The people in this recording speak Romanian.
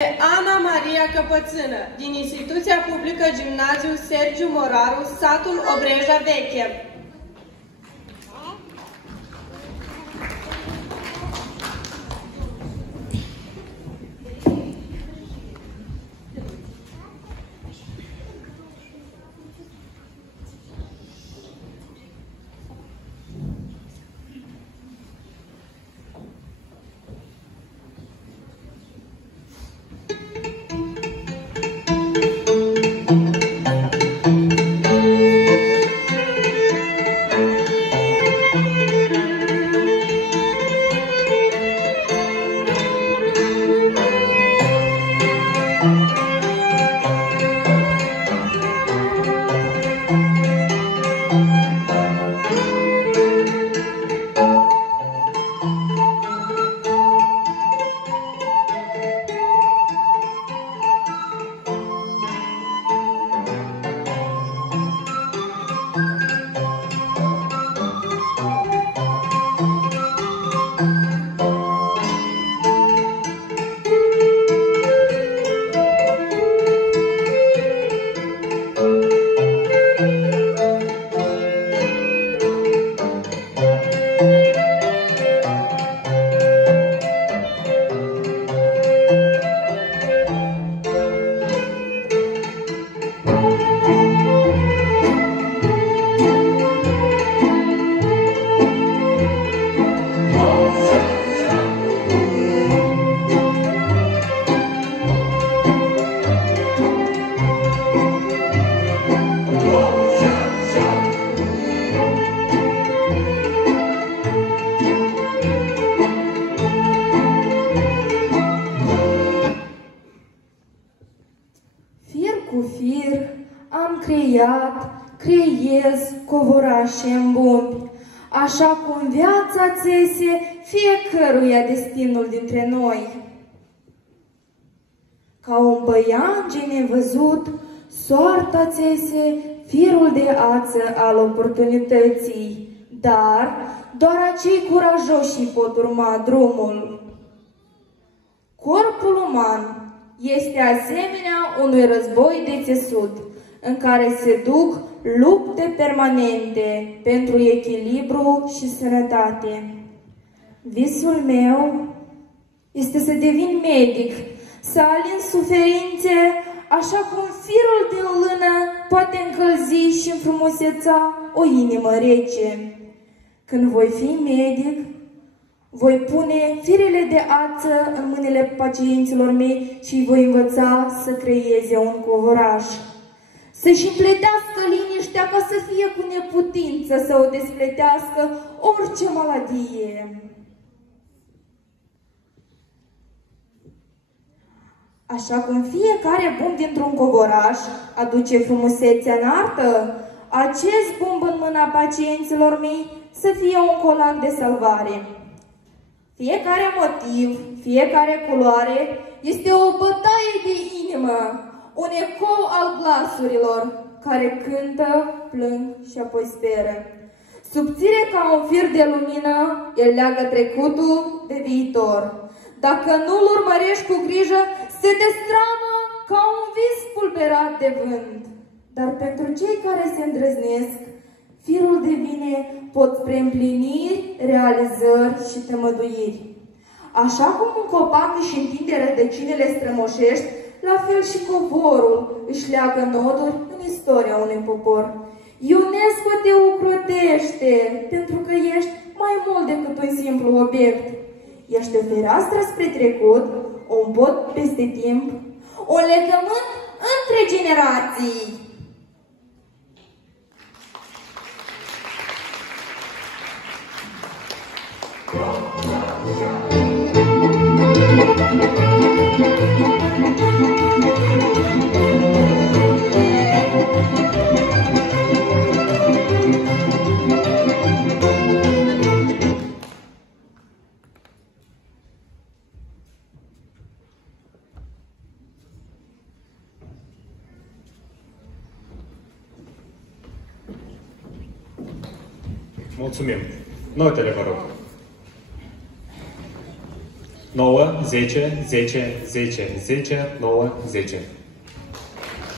Ana Maria Căpățână, din Instituția Publică Gimnaziu Sergiu Moraru, satul Obreja Veche. Creiez covorașe în bombi, așa cum viața țese fiecăruia destinul dintre noi. Ca un băiange nevăzut, soarta țese firul de ață al oportunității, dar doar acei curajoși pot urma drumul. Corpul uman este asemenea unui război de țesut, în care se duc lupte permanente pentru echilibru și sănătate. Visul meu este să devin medic, să alin suferințe, așa cum firul din lână poate încălzi și înfrumuseța o inimă rece. Când voi fi medic, voi pune firele de ață în mâinile pacienților mei și îi voi învăța să creeze un covoraș, să-și împletească liniștea ca să fie cu neputință să o despletească orice maladie. Așa cum fiecare bumb dintr-un covoraș aduce frumusețea în artă, acest bumb în mâna pacienților mei să fie un colac de salvare. Fiecare motiv, fiecare culoare este o bătaie de inimă, un ecou al glasurilor care cântă, plâng și apoi speră. Subțire ca un fir de lumină, el leagă trecutul de viitor. Dacă nu-l urmărești cu grijă, se destramă ca un vis pulberat de vânt. Dar pentru cei care se îndrăznesc, firul devine pot spre împliniri, realizări și tămăduiri. Așa cum un copac își întinde rădăcinile strămoșești, la fel și covorul își leagă noduri în istoria unui popor. UNESCO te ocrotește, pentru că ești mai mult decât un simplu obiect. Ești o fereastră spre trecut, un pod peste timp, un legământ între generații. Mulțumim. Notele, vă rog. 9, 10, 10, 10, 10, 9, 10.